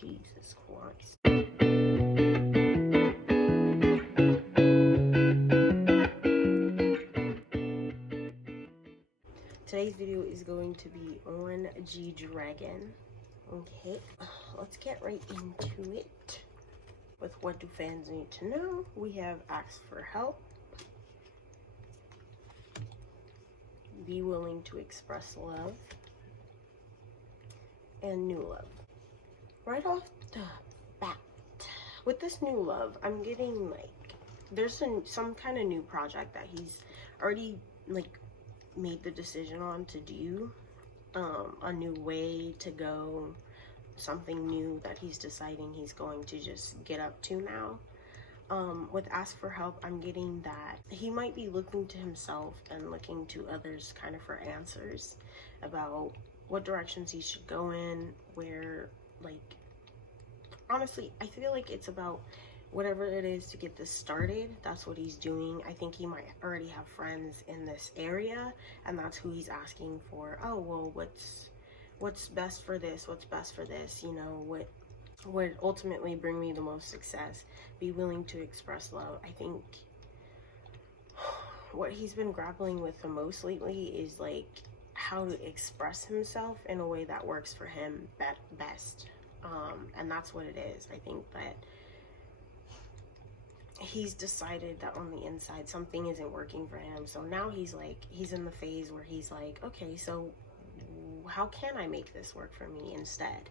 Jesus Christ. Today's video is going to be on G-Dragon. Okay, let's get right into it. With what do fans need to know? We have asked for help. Be willing to express love. And new love. Right off the bat, with this new love, I'm getting like there's some kind of new project that he's already like made the decision on to do, a new way to go, something new that he's deciding he's going to just get up to now. With ask for help, I'm getting that he might be looking to himself and looking to others kind of for answers about what directions he should go in, where, like, honestly, I feel like it's about whatever it is to get this started. That's what he's doing. I think he might already have friends in this area, and that's who he's asking for. Oh, well, what's best for this? What's best for this? You know, what would ultimately bring me the most success? Be willing to express love. I think what he's been grappling with the most lately is like how to express himself in a way that works for him best. And that's what it is. I think that he's decided that on the inside something isn't working for him. So now he's in the phase where he's like, okay, so how can I make this work for me instead?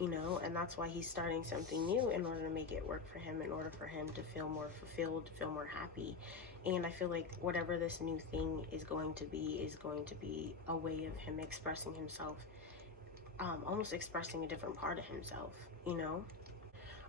You know, and that's why he's starting something new in order to make it work for him, in order for him to feel more fulfilled, to feel more happy. And I feel like whatever this new thing is going to be a way of him expressing himself, almost expressing a different part of himself, you know?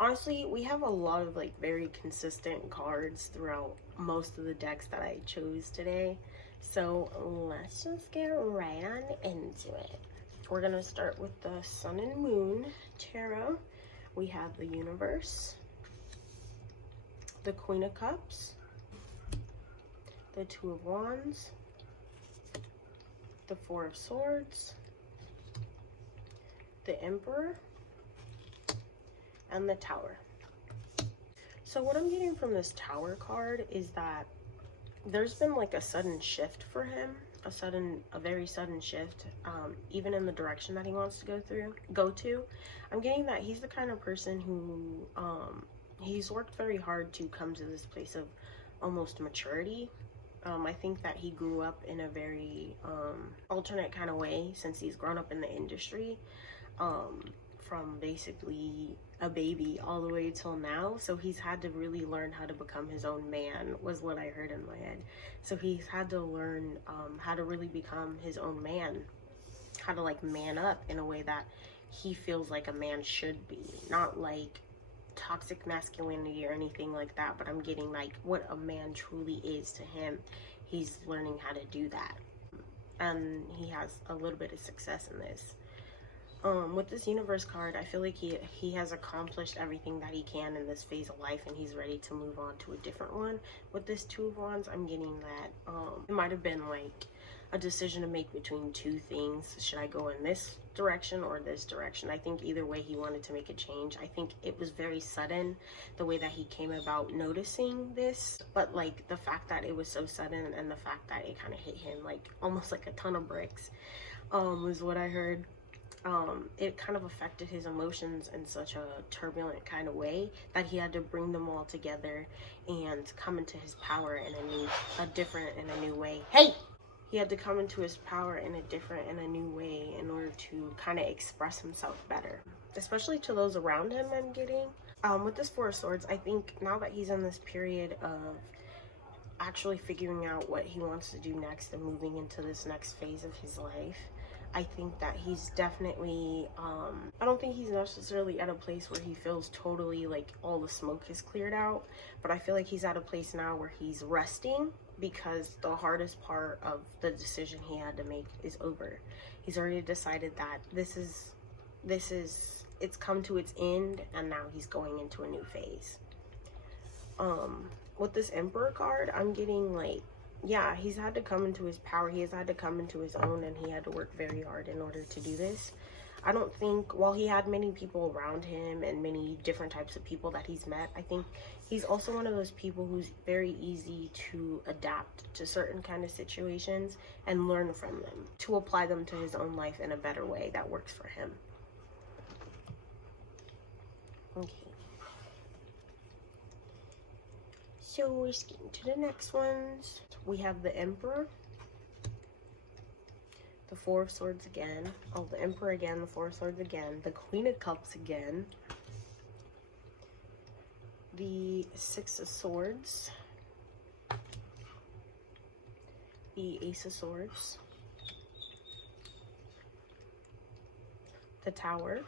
Honestly, we have a lot of like very consistent cards throughout most of the decks that I chose today. So let's just get right on into it. We're gonna start with the Sun and Moon Tarot. We have the Universe, the Queen of Cups, the Two of Wands, the Four of Swords, the Emperor, and the Tower. So what I'm getting from this Tower card is that there's been like a sudden shift for him, a very sudden shift, even in the direction that he wants to go to. I'm getting that he's the kind of person who he's worked very hard to come to this place of almost maturity. I think that he grew up in a very alternate kind of way since he's grown up in the industry, from basically a baby all the way till now. So he's had to really learn how to become his own man, was what I heard in my head. So he's had to learn how to really become his own man, how to like man up in a way that he feels like a man should be, not like toxic masculinity or anything like that, but I'm getting like what a man truly is to him. He's learning how to do that, and he has a little bit of success in this. With this Universe card, I feel like he has accomplished everything that he can in this phase of life, and he's ready to move on to a different one. With this Two of Wands, I'm getting that it might have been like a decision to make between two things. Should I go in this direction or this direction? I think either way he wanted to make a change. I think it was very sudden the way that he came about noticing this, but like the fact that it was so sudden and the fact that it kind of hit him like almost like a ton of bricks, was what I heard. It kind of affected his emotions in such a turbulent kind of way that he had to bring them all together and come into his power in a new way. Hey! He had to come into his power in a new way in order to kind of express himself better, especially to those around him, I'm getting. With this Four of Swords, I think now that he's in this period of actually figuring out what he wants to do next and moving into this next phase of his life, I think that he's definitely, I don't think he's necessarily at a place where he feels totally like all the smoke is cleared out, but I feel like he's at a place now where he's resting because the hardest part of the decision he had to make is over. He's already decided that it's come to its end, and now he's going into a new phase. With this Emperor card, I'm getting like, yeah, he's had to come into his power. He has had to come into his own, and he had to work very hard in order to do this. I don't think, while he had many people around him and many different types of people that he's met, I think he's also one of those people who's very easy to adapt to certain kind of situations and learn from them, to apply them to his own life in a better way that works for him. Okay. So we're skipping to the next ones. We have the Emperor, the Four of Swords again. Oh, the Emperor again, the Four of Swords again, the Queen of Cups again, the Six of Swords, the Ace of Swords, the Tower,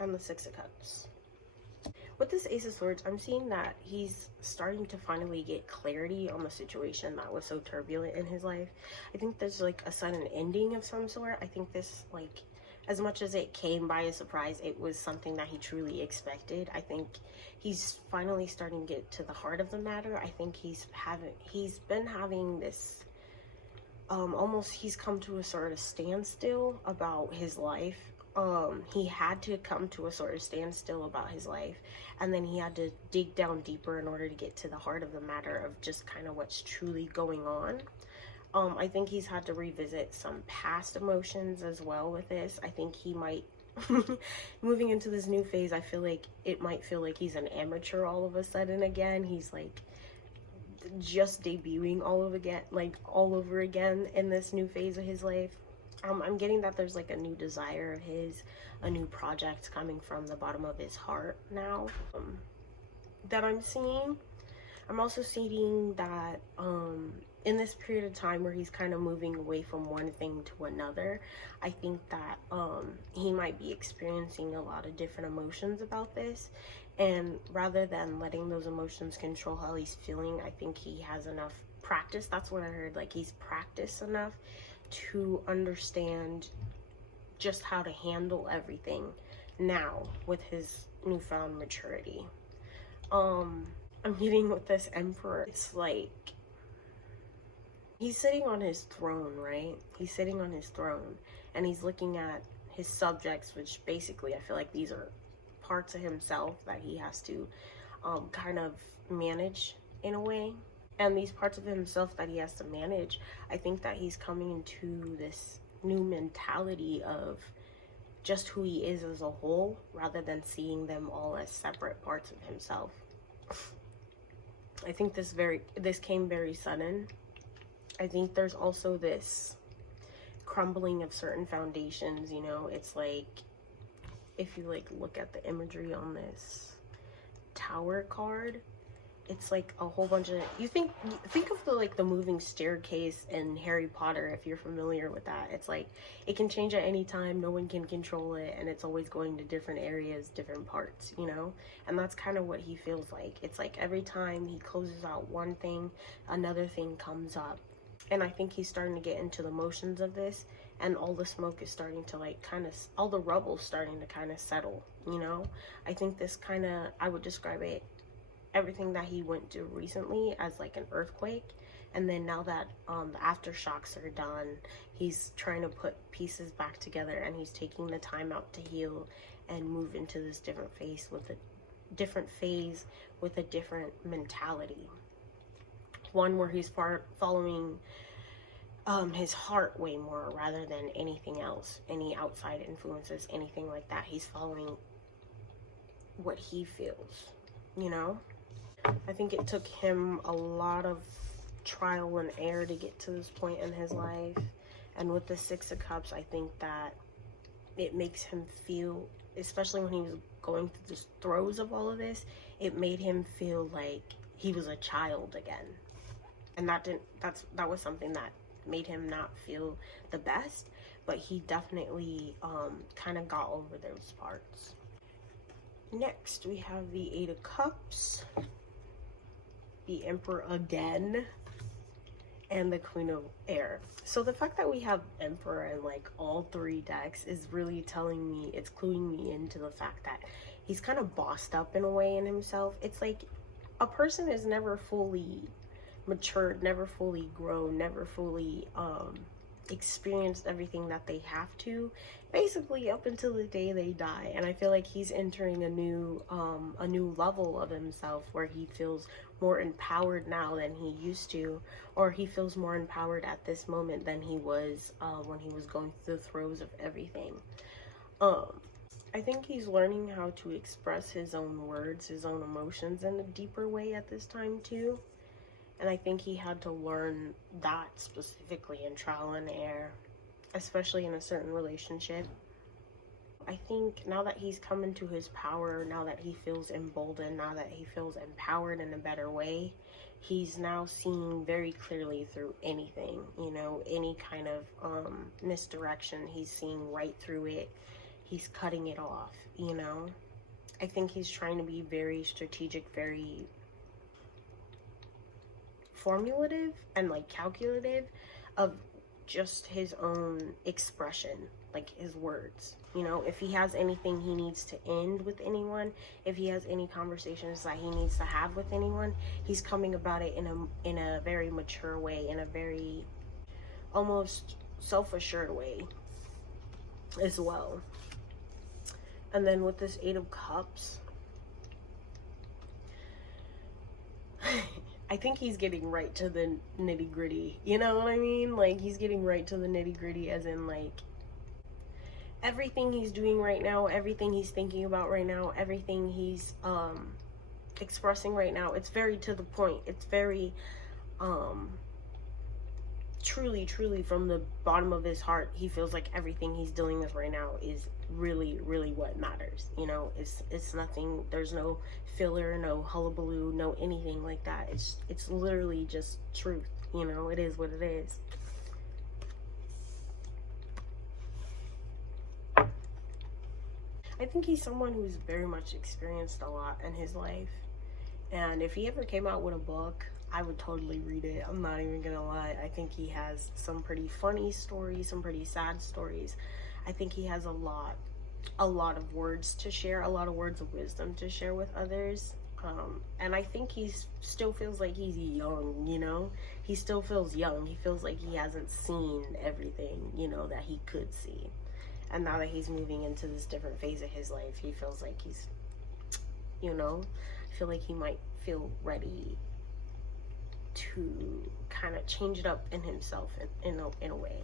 and the Six of Cups. With this Ace of Swords, I'm seeing that he's starting to finally get clarity on the situation that was so turbulent in his life. I think there's like a sudden ending of some sort. I think this, like, as much as it came by a surprise, it was something that he truly expected. I think he's finally starting to get to the heart of the matter. I think he's been having this almost, he's come to a sort of standstill about his life. He had to come to a sort of standstill about his life, and then he had to dig down deeper in order to get to the heart of the matter of just kind of what's truly going on. I think he's had to revisit some past emotions as well with this. I think he might, moving into this new phase, I feel like it might feel like he's an amateur all of a sudden again. He's like just debuting all over again in this new phase of his life. I'm getting that there's like a new desire of his, a new project coming from the bottom of his heart now, that I'm seeing. I'm also seeing that in this period of time where he's kind of moving away from one thing to another, I think that he might be experiencing a lot of different emotions about this, and rather than letting those emotions control how he's feeling, I think he has enough practice. That's what I heard, like he's practiced enough to understand just how to handle everything now with his newfound maturity. I'm getting with this Emperor, it's like he's sitting on his throne, right? He's sitting on his throne and he's looking at his subjects, which basically I feel like these are parts of himself that he has to kind of manage in a way. And these parts of himself that he has to manage, I think that he's coming into this new mentality of just who he is as a whole, rather than seeing them all as separate parts of himself. I think this came very sudden. I think there's also this crumbling of certain foundations, you know. It's like, if you like look at the imagery on this Tower card, it's like a whole bunch of, you think of the moving staircase in Harry Potter, if you're familiar with that. It's like it can change at any time, no one can control it, and it's always going to different areas, different parts, you know. And that's kind of what he feels like. It's like every time he closes out one thing, another thing comes up. And I think he's starting to get into the motions of this, and all the smoke is starting to like kind of, all the rubble's starting to kind of settle, you know. I think this kind of, I would describe it, everything that he went through recently, as like an earthquake, and then now that the aftershocks are done, he's trying to put pieces back together, and he's taking the time out to heal and move into this different phase with a different mentality, one where he's following his heart way more rather than anything else, any outside influences, anything like that. He's following what he feels, you know. I think it took him a lot of trial and error to get to this point in his life. And with the Six of Cups, I think that it makes him feel, especially when he was going through the throes of all of this, it made him feel like he was a child again. And that was something that made him not feel the best, but he definitely kind of got over those parts. Next, we have the Eight of Cups, the Emperor again, and the Queen of Air. So the fact that we have Emperor in like all three decks is really telling me, it's cluing me into the fact that he's kind of bossed up in a way in himself. It's like a person is never fully matured, never fully grown, never fully experienced everything that they have to, basically up until the day they die. And I feel like he's entering a new level of himself where he feels more empowered now than he used to, or he feels more empowered at this moment than he was when he was going through the throes of everything. I think he's learning how to express his own words, his own emotions in a deeper way at this time too. And I think he had to learn that specifically in trial and error, especially in a certain relationship. I think now that he's come into his power, now that he feels emboldened, now that he feels empowered in a better way, he's now seeing very clearly through anything, you know, any kind of misdirection. He's seeing right through it. He's cutting it off, you know. I think he's trying to be very strategic, very formulative and like calculative of just his own expression, like his words. You know, if he has anything he needs to end with anyone, if he has any conversations that he needs to have with anyone, he's coming about it in a very mature way, in a very almost self-assured way as well. And then with this 8 of Cups, I think he's getting right to the nitty gritty. You know what I mean? Like, he's getting right to the nitty gritty, as in, like, everything he's doing right now, everything he's thinking about right now, everything he's expressing right now, it's very to the point. It's very truly from the bottom of his heart, he feels like everything he's dealing with right now is really what matters. You know, it's nothing, there's no filler, no hullabaloo, no anything like that. It's literally just truth. You know, it is what it is. I think he's someone who's very much experienced a lot in his life, and if he ever came out with a book, I would totally read it. I'm not even gonna lie. I think he has some pretty funny stories, some pretty sad stories. I think he has a lot of words to share, a lot of words of wisdom to share with others. And I think he still feels like he's young, you know? He still feels young. He feels like he hasn't seen everything, you know, that he could see. And now that he's moving into this different phase of his life, he feels like he's, you know, I feel like he might feel ready to kind of change it up in himself in a way.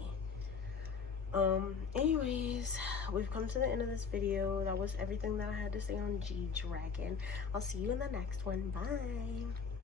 Anyways, we've come to the end of this video. That was everything that I had to say on G-Dragon. I'll see you in the next one. Bye.